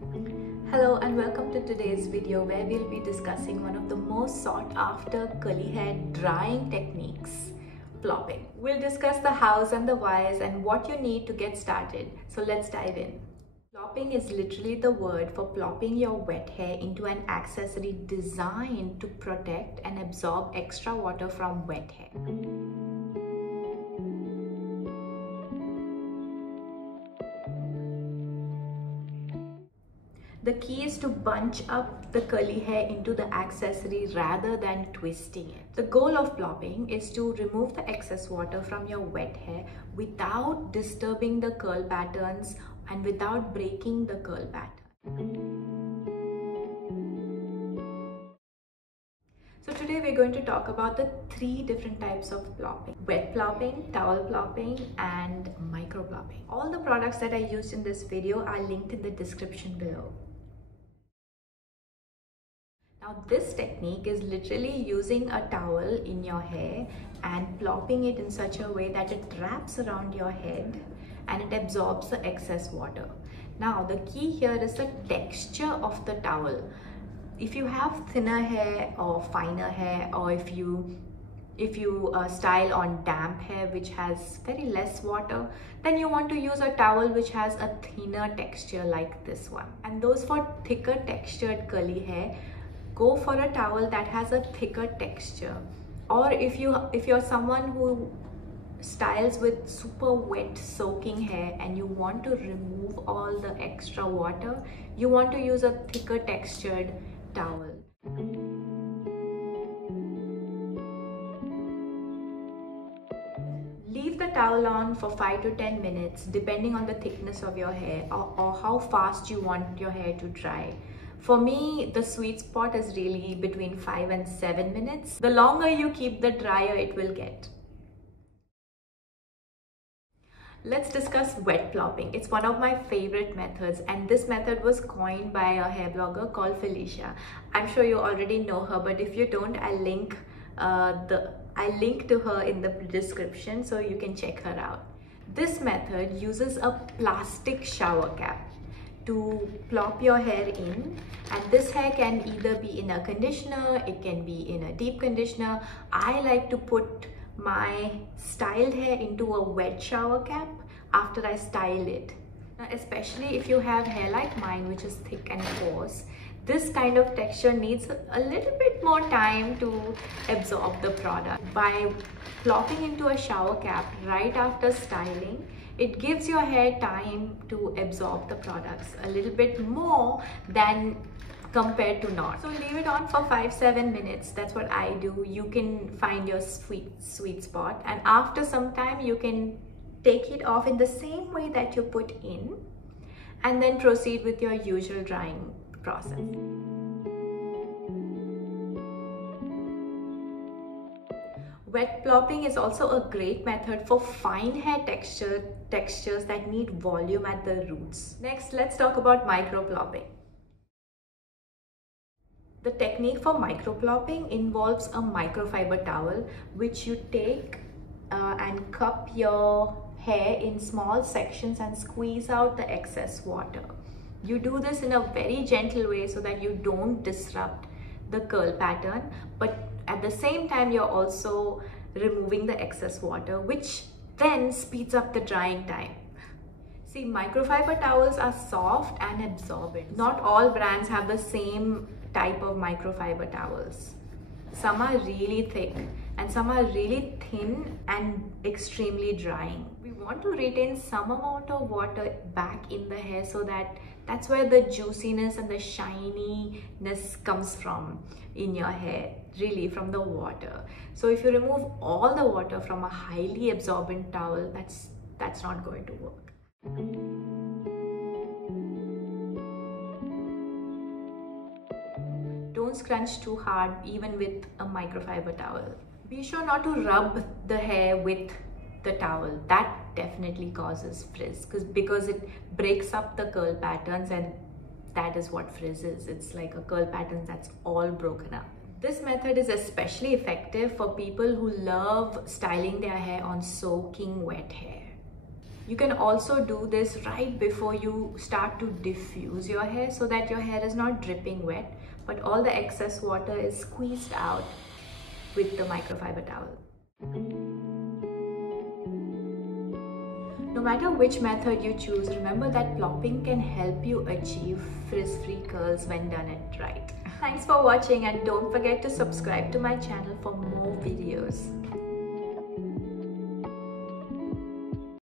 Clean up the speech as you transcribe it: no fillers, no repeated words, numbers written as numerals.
Hello and welcome to today's video where we'll be discussing one of the most sought after curly hair drying techniques, plopping. We'll discuss the hows and the whys and what you need to get started. So let's dive in. Plopping is literally the word for plopping your wet hair into an accessory designed to protect and absorb extra water from wet hair. The key is to bunch up the curly hair into the accessory rather than twisting it. The goal of plopping is to remove the excess water from your wet hair without disturbing the curl patterns and without breaking the curl pattern. So today we're going to talk about the three different types of plopping: wet plopping, towel plopping, and micro plopping. All the products that I used in this video are linked in the description below. Now this technique is literally using a towel in your hair and plopping it in such a way that it wraps around your head and it absorbs the excess water. Now the key here is the texture of the towel. If you have thinner hair or finer hair, or if you style on damp hair which has very less water, then you want to use a towel which has a thinner texture like this one. And those for thicker textured curly hair, go for a towel that has a thicker texture. Or if you're someone who styles with super wet soaking hair and you want to remove all the extra water, you want to use a thicker textured towel. Leave the towel on for 5 to 10 minutes depending on the thickness of your hair or how fast you want your hair to dry. For me, the sweet spot is really between 5 and 7 minutes. The longer you keep, the drier it will get. Let's discuss wet plopping. It's one of my favorite methods, and this method was coined by a hair blogger called Felicia. I'm sure you already know her, but if you don't, I'll link to her in the description so you can check her out. This method uses a plastic shower cap to plop your hair in, and this hair can either be in a conditioner, it can be in a deep conditioner. I like to put my styled hair into a wet shower cap after I style it. Now, especially if you have hair like mine which is thick and coarse, this kind of texture needs a little bit more time to absorb the product. By plopping into a shower cap right after styling, it gives your hair time to absorb the products a little bit more than compared to not. So leave it on for 5-7 minutes. That's what I do. You can find your sweet spot, and after some time you can take it off in the same way that you put in, and then proceed with your usual drying process. Wet plopping is also a great method for fine hair textures that need volume at the roots. Next, let's talk about micro plopping. The technique for micro plopping involves a microfiber towel which you take and cup your hair in small sections and squeeze out the excess water. You do this in a very gentle way so that you don't disrupt the curl pattern, but at the same time you're also removing the excess water, which then speeds up the drying time. See, microfiber towels are soft and absorbent. Not all brands have the same type of microfiber towels. Some are really thick and some are really thin and extremely drying. We want to retain some amount of water back in the hair, so that's where the juiciness and the shininess comes from in your hair, really from the water. So if you remove all the water from a highly absorbent towel, that's not going to work. Don't scrunch too hard even with a microfiber towel. Be sure not to rub the hair with the towel. That definitely causes frizz because it breaks up the curl patterns, and that is what frizz is. It's like a curl pattern that's all broken up. This method is especially effective for people who love styling their hair on soaking wet hair. You can also do this right before you start to diffuse your hair so that your hair is not dripping wet, but all the excess water is squeezed out with the microfiber towel. No matter which method you choose, remember that plopping can help you achieve frizz-free curls when done it right. Thanks for watching, and don't forget to subscribe to my channel for more videos.